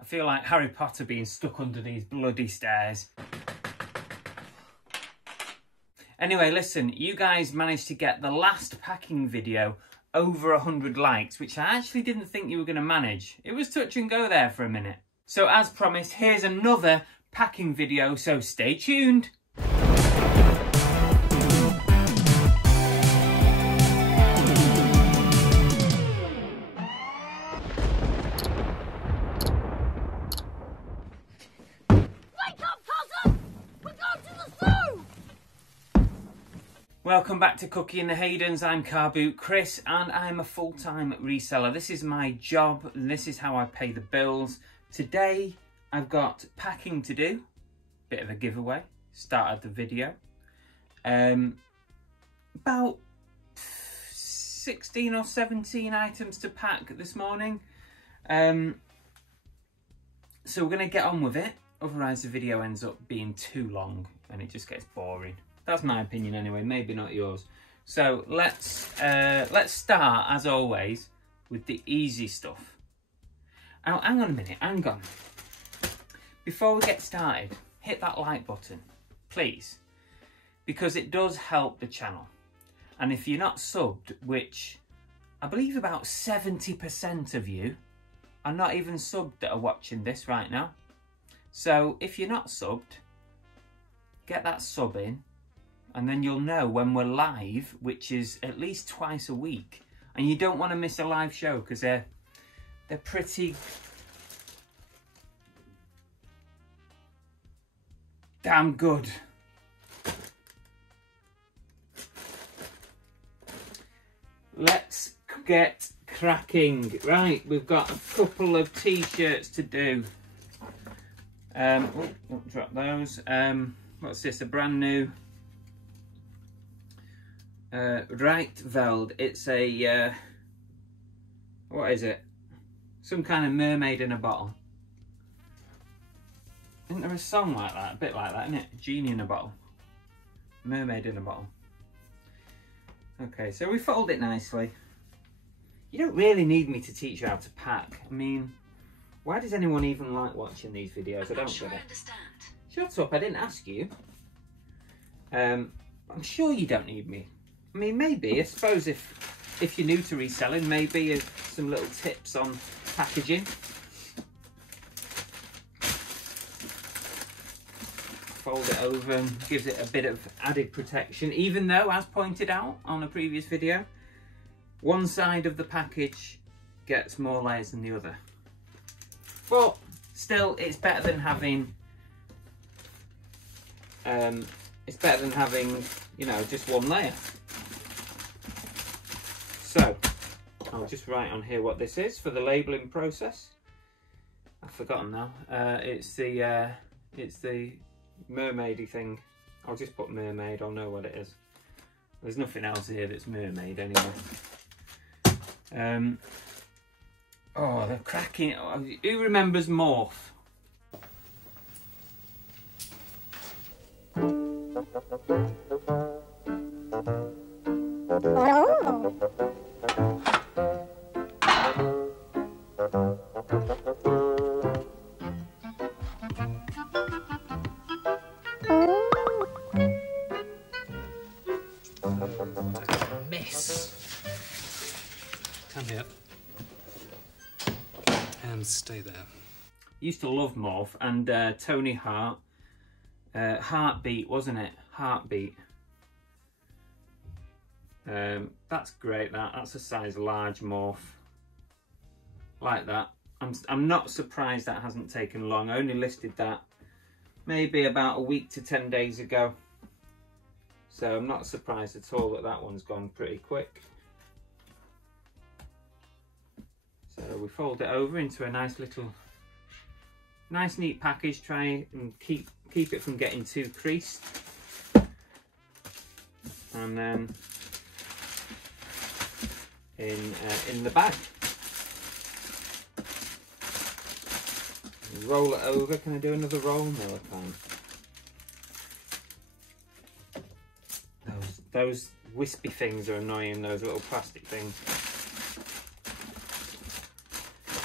I feel like Harry Potter being stuck under these bloody stairs. Anyway, listen, you guys managed to get the last packing video over 100 likes, which I actually didn't think you were going to manage. It was touch and go there for a minute. So as promised, here's another packing video, so stay tuned. Welcome back to Cookie and the Haydens. I'm Car Boot Chris and I'm a full-time reseller. This is my job and this is how I pay the bills. Today I've got packing to do, bit of a giveaway, started the video. About 16 or 17 items to pack this morning. So we're going to get on with it, otherwise the video ends up being too long and it just gets boring. That's my opinion anyway, maybe not yours. So let's start, as always, with the easy stuff. Now, hang on a minute, hang on. Before we get started, hit that like button, please. Because it does help the channel. And if you're not subbed, which I believe about 70% of you are not even subbed that are watching this right now. So if you're not subbed, get that sub in. And then you'll know when we're live, which is at least twice a week. And you don't want to miss a live show because they're pretty damn good. Let's get cracking. Right, we've got a couple of t-shirts to do. Oh, don't drop those. What's this? A brand new Reitveld. It's a what is it? Some kind of mermaid in a bottle. Isn't there a song like that? A bit like that, isn't it? Genie in a bottle. Mermaid in a bottle. Okay, so we fold it nicely. You don't really need me to teach you how to pack. I mean, why does anyone even like watching these videos? I don't get it. Shut up, I didn't ask you. I'm sure you don't need me. I mean, maybe, I suppose if you're new to reselling, maybe some little tips on packaging. Fold it over and gives it a bit of added protection, even though, as pointed out on a previous video, one side of the package gets more layers than the other. But still, it's better than having you know, just one layer. So, I'll just write on here what this is for the labelling process. I've forgotten now. It's the mermaidy thing. I'll just put mermaid, I'll know what it is. There's nothing else here that's mermaid anyway. Oh, they're cracking. Oh, who remembers Morph? Mess. Come here and stay there. Used to love Morph and Tony Hart. Heartbeat, wasn't it? Heartbeat. That's great. That's a size large Morph. Like that. I'm not surprised that hasn't taken long. I only listed that maybe about a week to 10 days ago. So I'm not surprised at all that that one's gone pretty quick. So we fold it over into a nice neat package. Try and keep it from getting too creased. And then in the bag. Roll it over. Can I do another roll? No, I can't. Those wispy things are annoying, those little plastic things.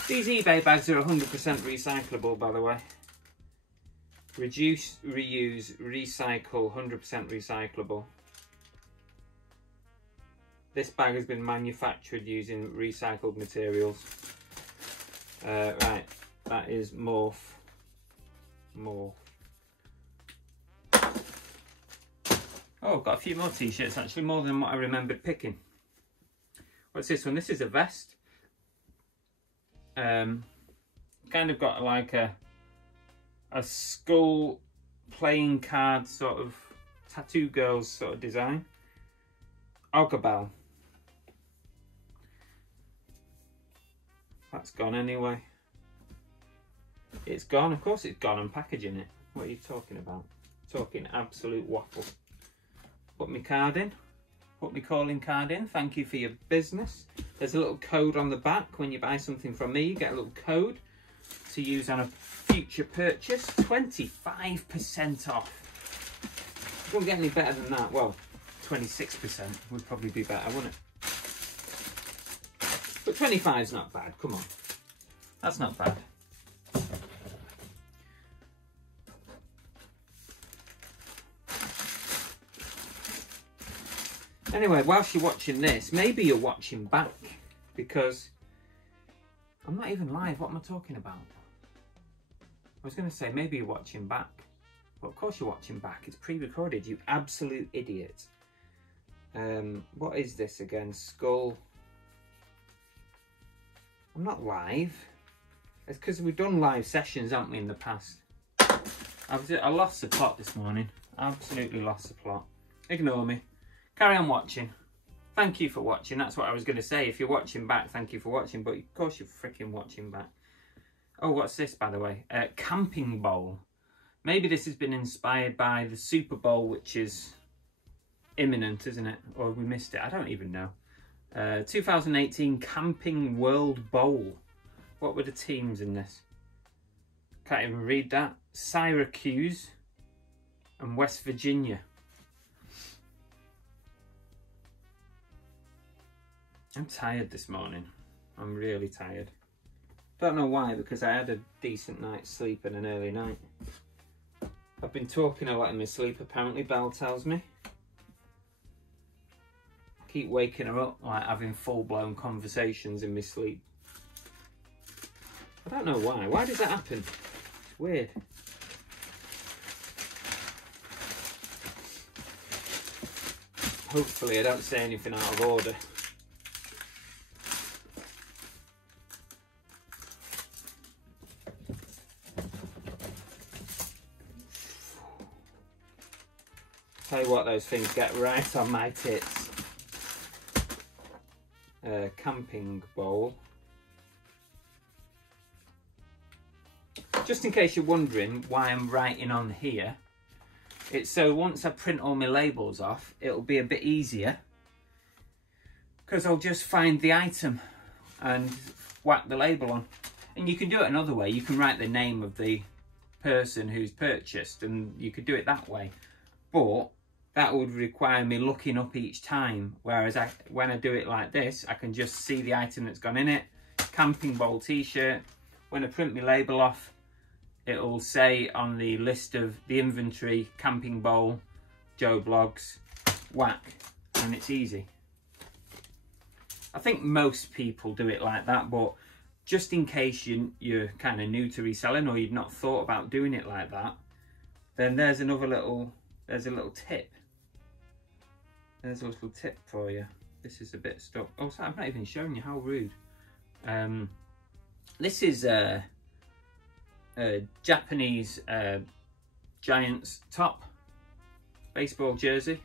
These eBay bags are 100% recyclable, by the way. Reduce, reuse, recycle, 100% recyclable. This bag has been manufactured using recycled materials. Right, that is Morph. Morph. Oh, I've got a few more t-shirts actually, more than what I remembered picking. What's this one? This is a vest. Kind of got like a skull playing card sort of tattoo girls sort of design. Ogabal. That's gone anyway. It's gone, of course it's gone. I'm packaging it. What are you talking about? Talking absolute waffle. Put my card in. Put my calling card in. Thank you for your business. There's a little code on the back. When you buy something from me, you get a little code to use on a future purchase. 25% off. Don't get any better than that. Well, 26% would probably be better, wouldn't it? But 25's not bad. Come on. That's not bad. Anyway, whilst you're watching this, maybe you're watching back, because I'm not even live. What am I talking about? I was going to say maybe you're watching back, but of course you're watching back. It's pre-recorded, you absolute idiot. What is this again? Skull. I'm not live. It's because we've done live sessions, haven't we, in the past? I lost the plot this morning. Absolutely lost the plot. Ignore me. Carry on watching. Thank you for watching. That's what I was going to say. If you're watching back, thank you for watching. But of course you're freaking watching back. Oh, what's this, by the way? Camping bowl. Maybe this has been inspired by the Super Bowl, which is imminent, isn't it? Or we missed it. I don't even know. 2018 Camping World Bowl. What were the teams in this? Can't even read that. Syracuse and West Virginia. I'm tired this morning. I'm really tired. Don't know why, because I had a decent night's sleep and an early night. I've been talking a lot in my sleep, apparently, Belle tells me. I keep waking her up, like having full-blown conversations in my sleep. I don't know why. Why does that happen? It's weird. Hopefully I don't say anything out of order. Tell you what, those things get right on my tits. Camping bowl. Just in case you're wondering why I'm writing on here, it's so once I print all my labels off, it'll be a bit easier, because I'll just find the item and whack the label on. And you can do it another way. You can write the name of the person who's purchased, and you could do it that way. But that would require me looking up each time, whereas when I do it like this, I can just see the item that's gone in it. Camping bowl t-shirt. When I print my label off, it'll say on the list of the inventory, camping bowl, Joe Blogs, whack, and it's easy. I think most people do it like that, but just in case you're kind of new to reselling, or you've not thought about doing it like that, then there's a little tip. There's a little tip for you. This is a bit stuck. Oh, sorry, I'm not even showing you. How rude. This is a Japanese Giants top baseball jersey.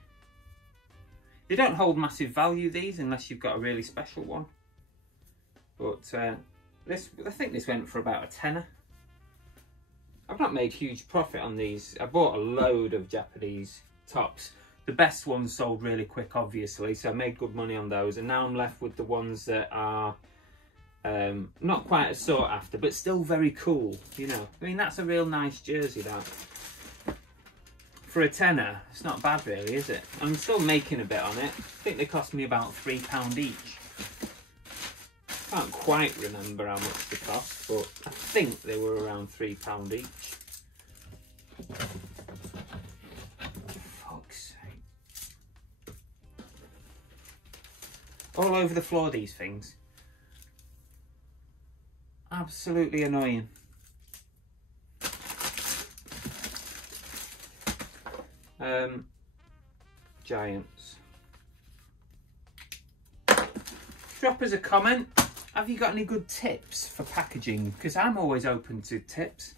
They don't hold massive value, these, unless you've got a really special one. But I think this went for about a tenner. I've not made huge profit on these. I bought a load of Japanese tops. The best ones sold really quick, obviously, so I made good money on those. And now I'm left with the ones that are not quite as sought after, but still very cool, you know. I mean, that's a real nice jersey, that. For a tenner, it's not bad really, is it? I'm still making a bit on it. I think they cost me about £3 each. Can't quite remember how much they cost, but I think they were around £3 each. Fuck's sake. All over the floor, these things. Absolutely annoying. Giants. Drop us a comment. Have you got any good tips for packaging? Because I'm always open to tips.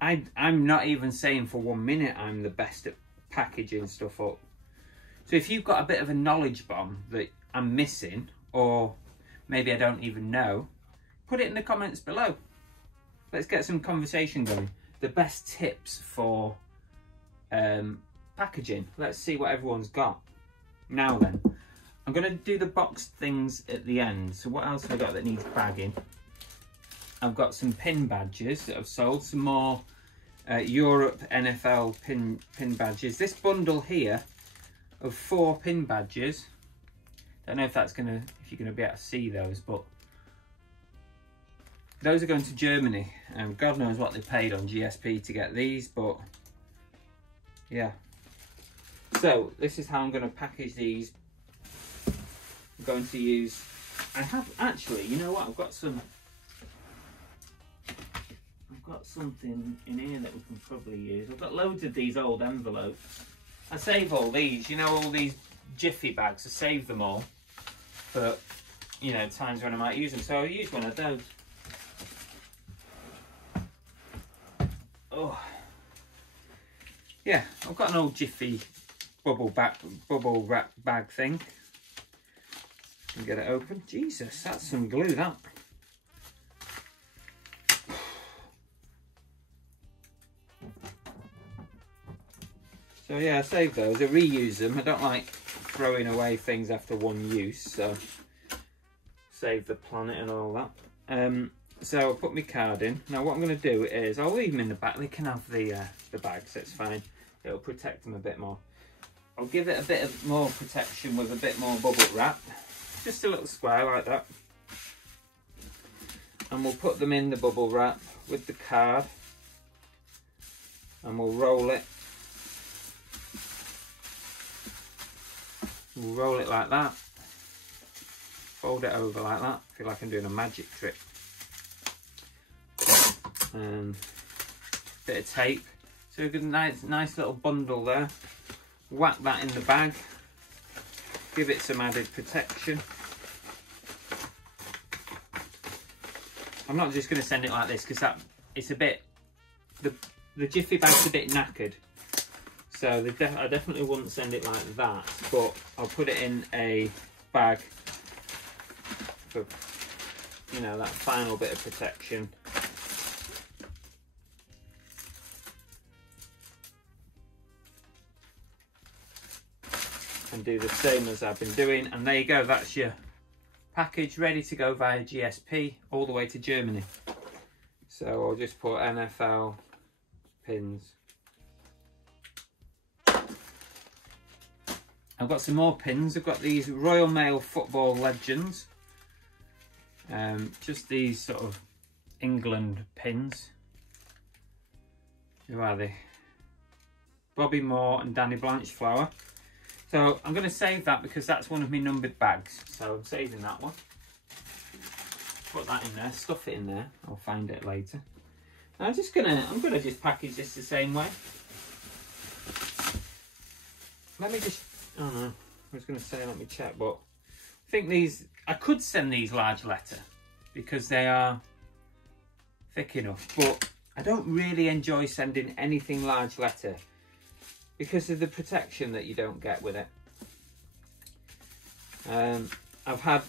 I'm not even saying for 1 minute I'm the best at packaging stuff up. So if you've got a bit of a knowledge bomb that I'm missing, or maybe I don't even know, put it in the comments below. Let's get some conversation going. The best tips for packaging. Let's see what everyone's got. Now then, I'm going to do the boxed things at the end. So what else have I got that needs bagging? I've got some pin badges that I've sold. Some more Europe NFL pin badges. This bundle here of 4 pin badges. Don't know if that's if you're gonna be able to see those, but those are going to Germany. And God knows what they paid on GSP to get these, but yeah. So this is how I'm going to package these. I'm going to use, I have actually, you know what, I've got something in here that we can probably use. I've got loads of these old envelopes. I save all these, you know, all these Jiffy bags, I save them all for, you know, times when I might use them. So I'll use one of those. Oh, yeah, I've got an old Jiffy bubble wrap bag thing. And get it open. Jesus, that's some glue, that. So yeah, I save those. I reuse them. I don't like throwing away things after one use, so save the planet and all that. So I'll put my card in. Now what I'm going to do is, I'll leave them in the back. They can have the bags, it's fine. It'll protect them a bit more. I'll give it a bit of more protection with a bit more bubble wrap. Just a little square like that. And we'll put them in the bubble wrap with the card. And we'll roll it. We'll roll it like that. Fold it over like that. I feel like I'm doing a magic trick. And bit of tape. So we've got a nice little bundle there. Whack that in the bag. Give it some added protection. I'm not just going to send it like this because it's a bit, the Jiffy bag's a bit knackered. So I definitely wouldn't send it like that, but I'll put it in a bag for, you know, that final bit of protection. And do the same as I've been doing, and there you go, that's your package ready to go via GSP all the way to Germany. So I'll just put NFL pins. I've got some more pins. I've got these Royal Mail Football Legends, just these sort of England pins. Who are they? Bobby Moore and Danny Blanchflower. So I'm going to save that because that's one of my numbered bags. So I'm saving that one. Put that in there, stuff it in there. I'll find it later. I'm gonna just package this the same way. Let me just, oh no, I was going to say let me check, but I think I could send these large letter because they are thick enough, but I don't really enjoy sending anything large letter because of the protection that you don't get with it. I've had,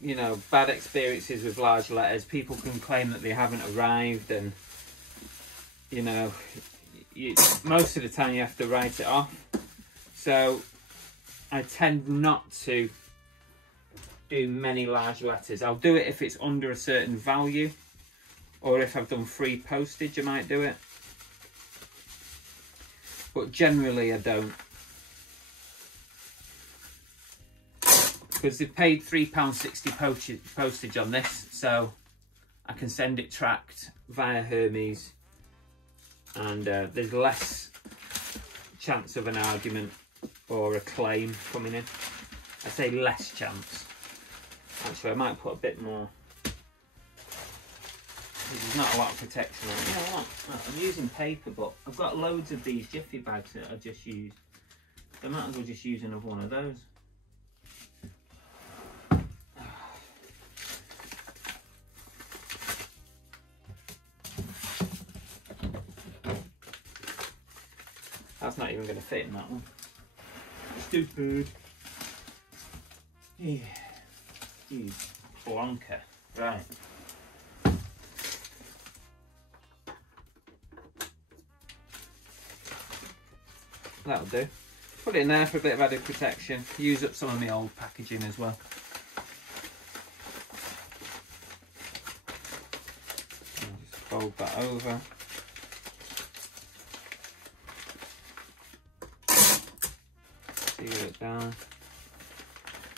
you know, bad experiences with large letters. People can claim that they haven't arrived, and you know, most of the time you have to write it off. So I tend not to do many large letters. I'll do it if it's under a certain value, or if I've done free postage I might do it. But generally I don't. because they've paid £3.60 postage on this, so I can send it tracked via Hermes, and there's less chance of an argument or a claim coming in. I say less chance. Actually, I might put a bit more. There's not a lot of protection on it. You know what? Well, I'm using paper, but I've got loads of these Jiffy bags that I just use. So I might as well just use another one of those. That's not even going to fit in that one. Stupid. Yeah. Jeez. Plonker. Right. That'll do. Put it in there for a bit of added protection. Use up some of my old packaging as well. I'll just fold that over. Seal it down.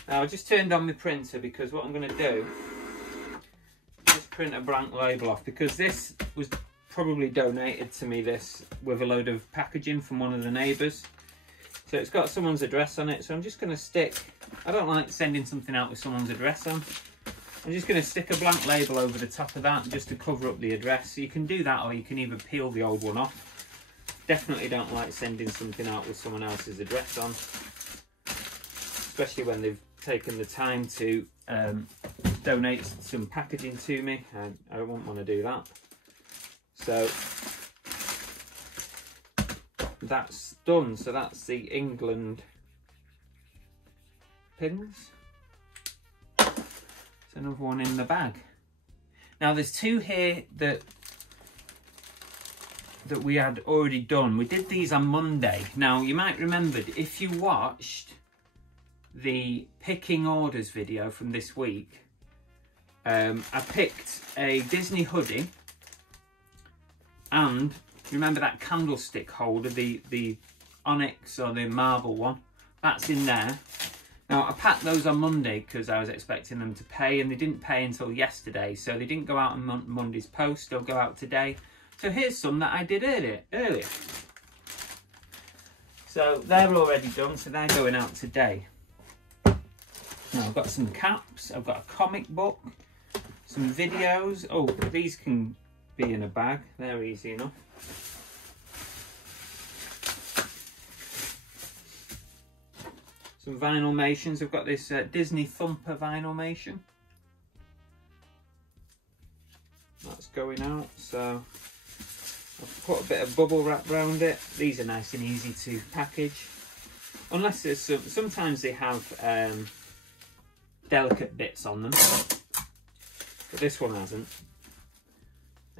Now I just turned on my printer because what I'm going to do is just print a blank label off, because this was probably donated to me, this, with a load of packaging from one of the neighbours. So it's got someone's address on it, so I'm just going to stick, I don't like sending something out with someone's address on. I'm just going to stick a blank label over the top of that just to cover up the address. So you can do that, or you can even peel the old one off. Definitely don't like sending something out with someone else's address on, especially when they've taken the time to donate some packaging to me. I wouldn't want to do that. So that's done. So that's the England pins. There's another one in the bag. Now there's two here that we had already done. We did these on Monday. Now you might remember, if you watched the picking orders video from this week, I picked a Disney hoodie, and remember that candlestick holder, the onyx or the marble one, that's in there. Now I packed those on Monday because I was expecting them to pay, and they didn't pay until yesterday, so they didn't go out on Monday's post. They'll go out today. So here's some that I did earlier. So they're already done, so they're going out today. Now I've got some caps, I've got a comic book, some videos. Oh, these can be in a bag, they're easy enough. Some vinylmations. I've got this Disney Thumper vinylmation. That's going out, so I've put a bit of bubble wrap around it. These are nice and easy to package. Unless there's sometimes they have delicate bits on them, but this one hasn't.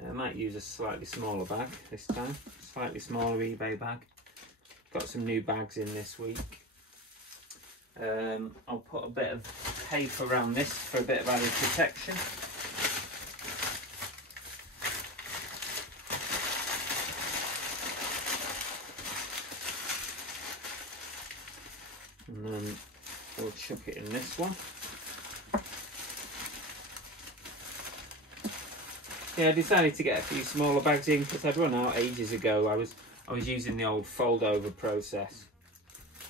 I might use a slightly smaller bag this time, slightly smaller eBay bag. Got some new bags in this week. I'll put a bit of paper around this for a bit of added protection. And then we'll chuck it in this one. Yeah, I decided to get a few smaller bags in because I'd run out ages ago. I was using the old fold over process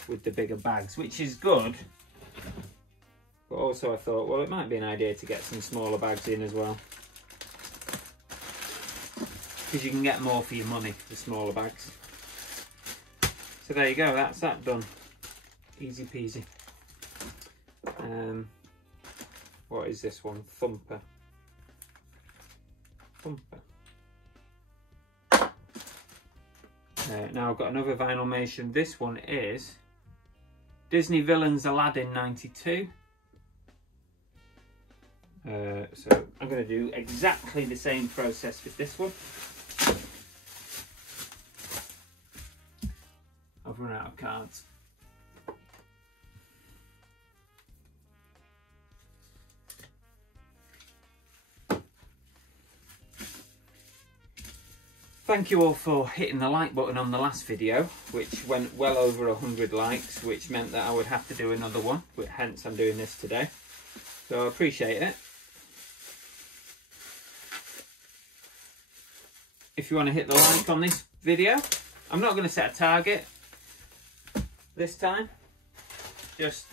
with the bigger bags, which is good. But also I thought, well, it might be an idea to get some smaller bags in as well, because you can get more for your money with smaller bags. So there you go, that's that done. Easy peasy. What is this one? Thumper. Now I've got another vinylmation. This one is Disney Villains Aladdin 92. So I'm going to do exactly the same process with this one. I've run out of cards. Thank you all for hitting the like button on the last video, which went well over 100 likes, which meant that I would have to do another one, hence I'm doing this today. So I appreciate it. If you want to hit the like on this video, I'm not going to set a target this time. Just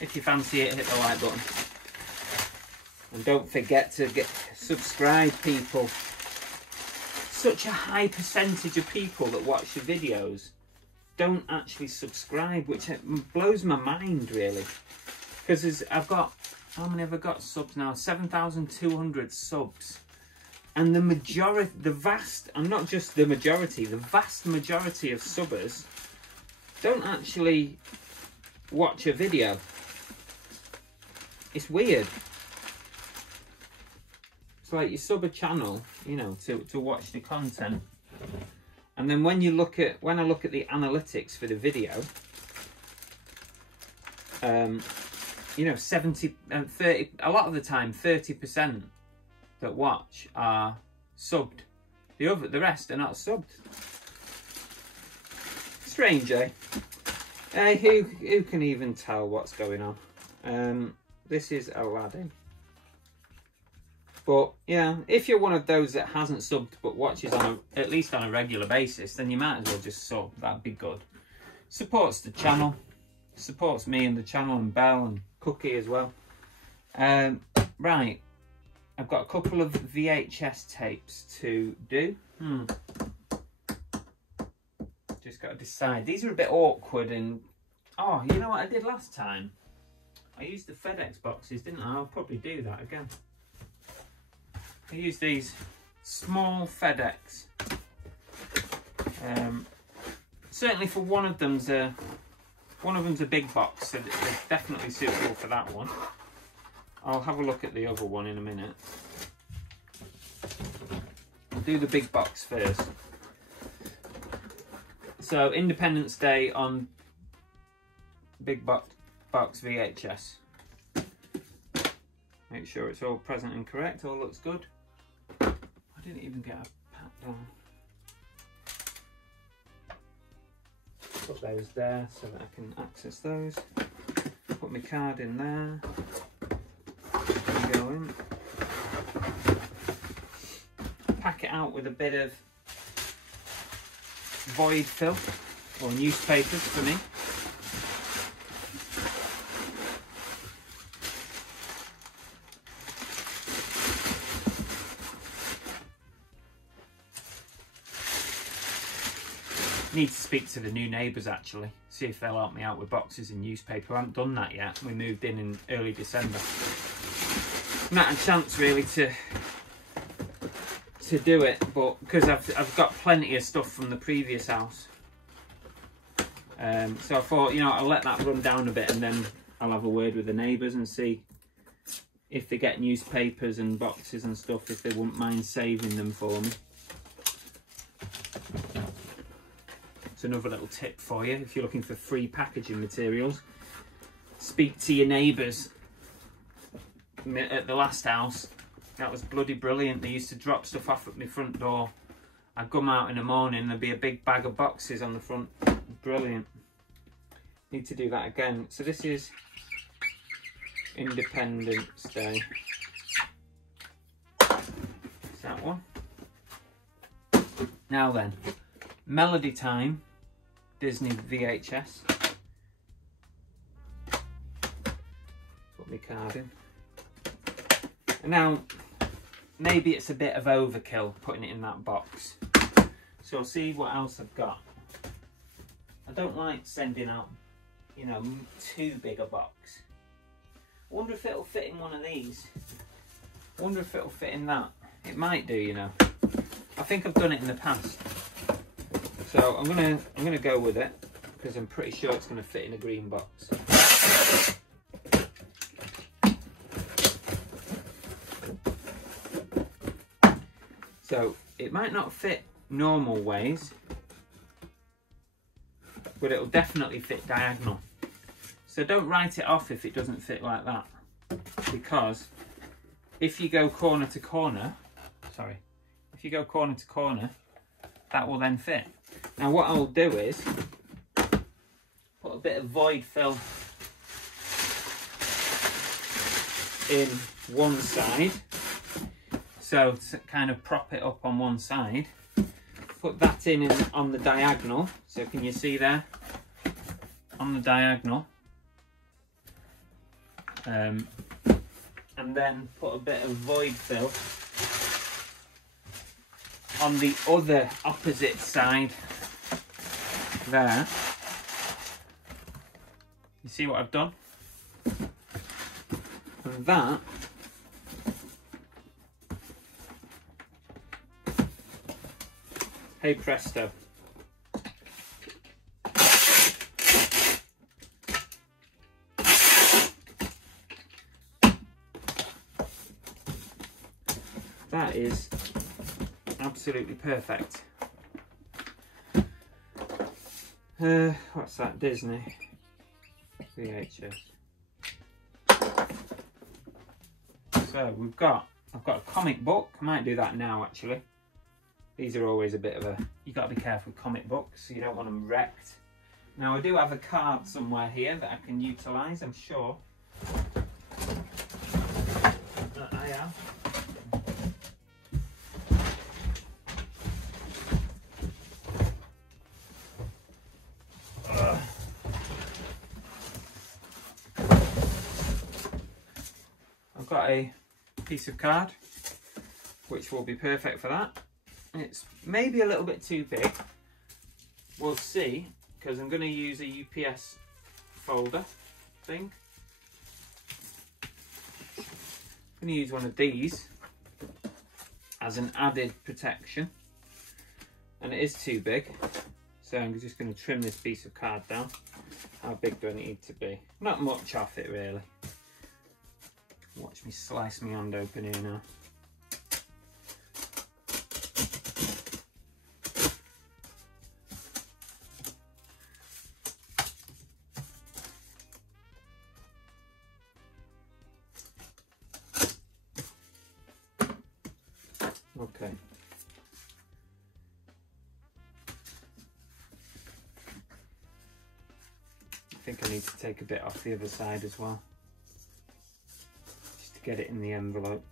if you fancy it, hit the like button. And don't forget to subscribe, people. Such a high percentage of people that watch the videos don't actually subscribe, which blows my mind, really. Because I've got, how many have I got subs now? 7,200 subs. And the majority, the vast, and not just the majority, the vast majority of subbers don't actually watch a video. It's weird. It's like you sub a channel, you know, to watch the content. And then when I look at the analytics for the video, you know, 30, a lot of the time 30% that watch are subbed. The rest are not subbed. Strange, eh? Who can even tell what's going on? This is Aladdin. But yeah, if you're one of those that hasn't subbed but watches at least on a regular basis, then you might as well just sub. That'd be good. Supports the channel, supports me and the channel, and Belle and Cookie as well. Right, I've got a couple of VHS tapes to do. Just got to decide. These are a bit awkward, and oh, you know what I did last time? I used the FedEx boxes, didn't I? I'll probably do that again. I use these small FedEx. Certainly for one of them's a big box, so they're definitely suitable for that one. I'll have a look at the other one in a minute. I'll do the big box first. So Independence Day on big box VHS. Make sure it's all present and correct, all looks good. I didn't even get a pat down. Put those there so that I can access those. Put my card in there. Go in. Pack it out with a bit of void fill or newspapers for me. Need to speak to the new neighbours actually, see if they'll help me out with boxes and newspaper. I haven't done that yet. We moved in early December. Not a chance really to do it, but because I've got plenty of stuff from the previous house. So I thought, you know, I'll let that run down a bit and then I'll have a word with the neighbours and see if they get newspapers and boxes and stuff, if they wouldn't mind saving them for me. Another little tip for you if you're looking for free packaging materials. Speak to your neighbours. At the last house, that was bloody brilliant. They used to drop stuff off at my front door. I'd come out in the morning, there'd be a big bag of boxes on the front. Brilliant. Need to do that again. So this is Independence Day. Is that one? Now then, Melody Time. Disney VHS. Put my card in. And now, maybe it's a bit of overkill putting it in that box. So I'll see what else I've got. I don't like sending out, you know, too big a box. I wonder if it'll fit in one of these. I wonder if it'll fit in that. It might do, you know. I think I've done it in the past. So I'm gonna go with it because I'm pretty sure it's gonna fit in a green box. So it might not fit normal ways, but it'll definitely fit diagonal. So don't write it off if it doesn't fit like that, because if you go corner to corner, that will then fit. Now what I'll do is put a bit of void fill in one side, so to kind of prop it up on one side. Put that in on the diagonal, so can you see there? On the diagonal. And then put a bit of void fill on the other opposite side there. You see what I've done? And that hey presto. That is absolutely perfect. What's that? Disney VHS. So I've got a comic book. I might do that now actually. These are always a bit of a, you got to be careful with comic books, so you don't want them wrecked. Now I do have a card somewhere here that I can utilise, I'm sure. That I have. I've got a piece of card which will be perfect for that. It's maybe a little bit too big. We'll see, because I'm going to use a UPS folder thing. I'm going to use one of these as an added protection. And it is too big, so I'm just going to trim this piece of card down. How big do I need to be? Not much off it really. Watch me slice my hand open here now. Okay. I think I need to take a bit off the other side as well, just to get it in the envelope.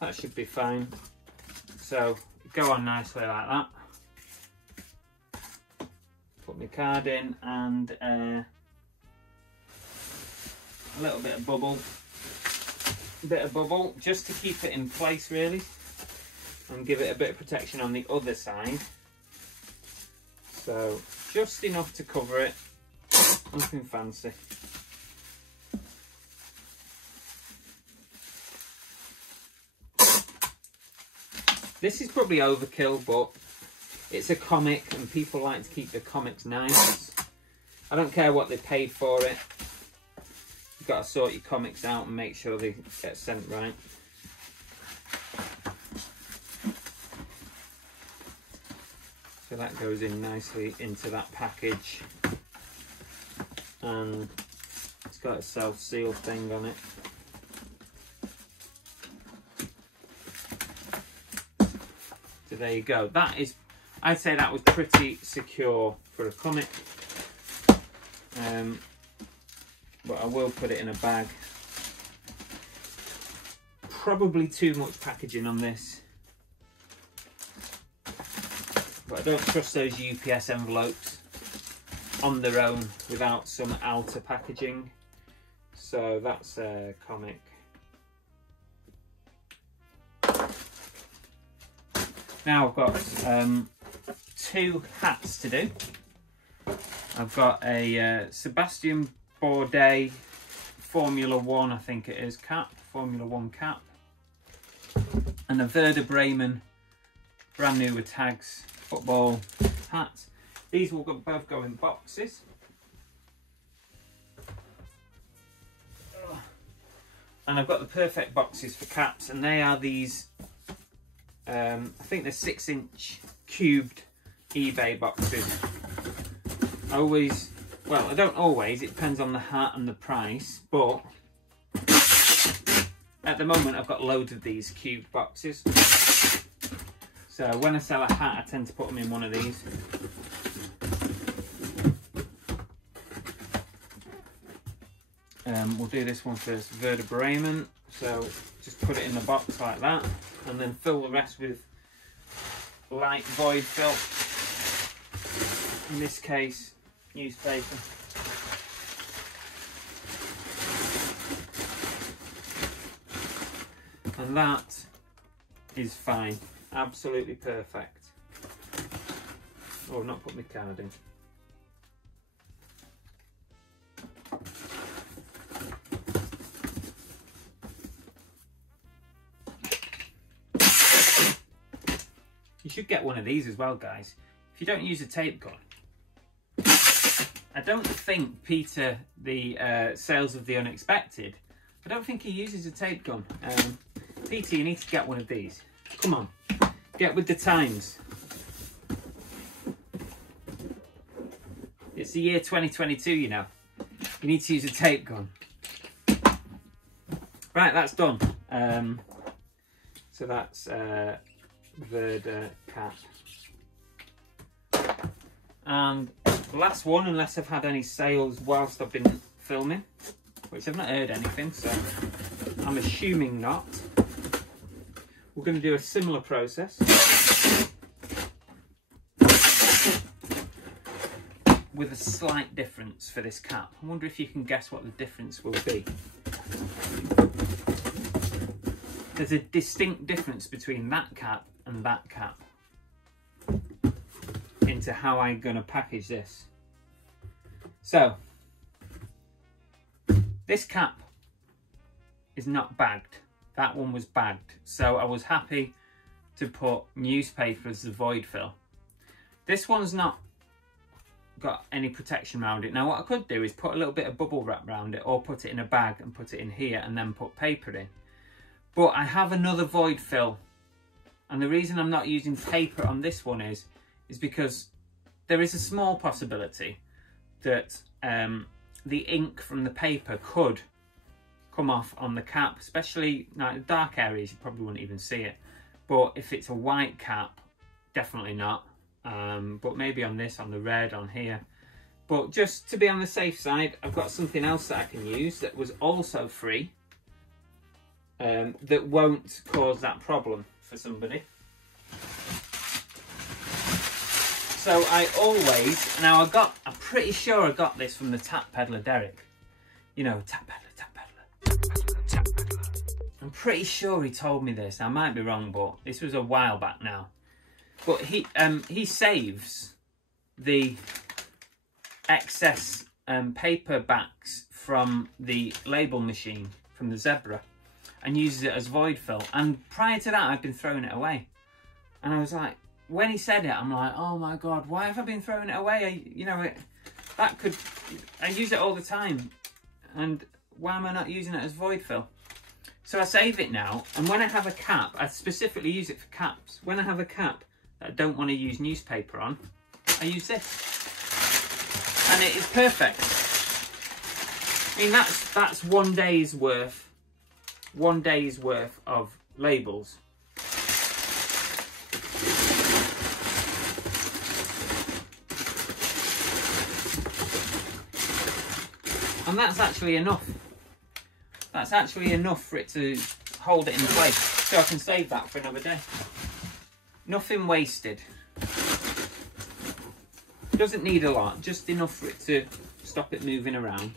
That should be fine. So go on nicely like that. Put my card in and a little bit of bubble, just to keep it in place really, and give it a bit of protection on the other side. So just enough to cover it, nothing fancy. This is probably overkill, but it's a comic and people like to keep their comics nice. I don't care what they paid for it. You've got to sort your comics out and make sure they get sent right. So that goes in nicely into that package. And it's got a self-seal thing on it. So there you go. That is, I'd say that was pretty secure for a comic. But I will put it in a bag. Probably too much packaging on this. But I don't trust those UPS envelopes on their own without some outer packaging. So that's a comic. Now I've got 2 hats to do. I've got a Sebastian Bourdais Formula 1, I think it is, cap, Formula 1 cap. And a Werder Bremen brand new with tags football hat. These will both go in boxes. And I've got the perfect boxes for caps, and they are these, I think they're 6-inch cubed eBay boxes. I always, well, I don't always, it depends on the hat and the price, but At the moment, I've got loads of these cube boxes. So when I sell a hat, I tend to put them in one of these. We'll do this one first, vertebraement. So just put it in the box like that, and then fill the rest with light void fill. In this case, newspaper. And that is fine, absolutely perfect. Oh, I've not put my card in. You should get one of these as well, guys. If you don't use a tape gun. I don't think Peter, the Sales of the Unexpected, I don't think he uses a tape gun. Peter, you need to get one of these. Come on, get with the times. It's the year 2022, you know. You need to use a tape gun. Right, that's done. So that's Verda cap. And the last one, unless I've had any sales whilst I've been filming, which I've not heard anything, so I'm assuming not. We're going to do a similar process with a slight difference for this cap. I wonder if you can guess what the difference will be. There's a distinct difference between that cap and that cap into how I'm going to package this. So, this cap is not bagged. That one was bagged. So I was happy to put newspaper as the void fill. This one's not got any protection around it. Now what I could do is put a little bit of bubble wrap around it, or put it in a bag and put it in here and then put paper in. But I have another void fill. And the reason I'm not using paper on this one is because there is a small possibility that the ink from the paper could come off on the cap, especially like dark areas. You probably wouldn't even see it, but if it's a white cap, definitely not. But maybe on this, on the red, on here. But just to be on the safe side, I've got something else that I can use that was also free, that won't cause that problem for somebody. So I always, now I'm pretty sure I got this from the Tap Peddler Derek. You know, Tap Peddler, Tap Peddler, Tap Peddler. I'm pretty sure he told me this. I might be wrong, but this was a while back now. But he saves the excess paper backs from the label machine, from the Zebra, and uses it as void fill. And prior to that, I'd been throwing it away. And I was like, when he said it, I'm like, oh my God, why have I been throwing it away? I use it all the time. And why am I not using it as void fill? So I save it now. And when I have a cap, I specifically use it for caps. When I have a cap that I don't want to use newspaper on, I use this. And it is perfect. I mean, that's 1 day's worth. 1 day's worth of labels. And that's actually enough. That's actually enough for it to hold it in place. So I can save that for another day. Nothing wasted. Doesn't need a lot, just enough for it to stop it moving around.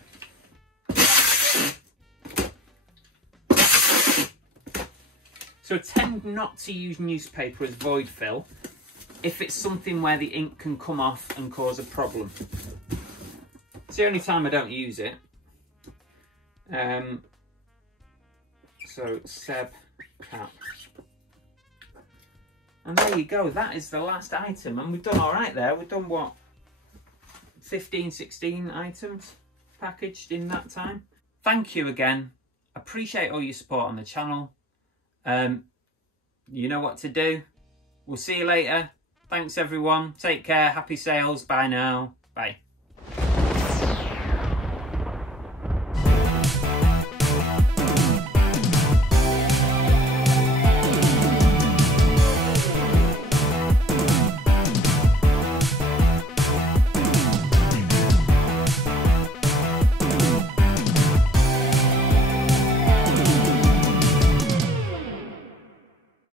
So I tend not to use newspaper as void fill if it's something where the ink can come off and cause a problem. It's the only time I don't use it. So Seb cap. And there you go, that is the last item. And we've done all right there. We've done what? 15, 16 items packaged in that time. Thank you again. Appreciate all your support on the channel. You know what to do. We'll see you later. Thanks everyone. Take care. Happy sales. Bye now. Bye.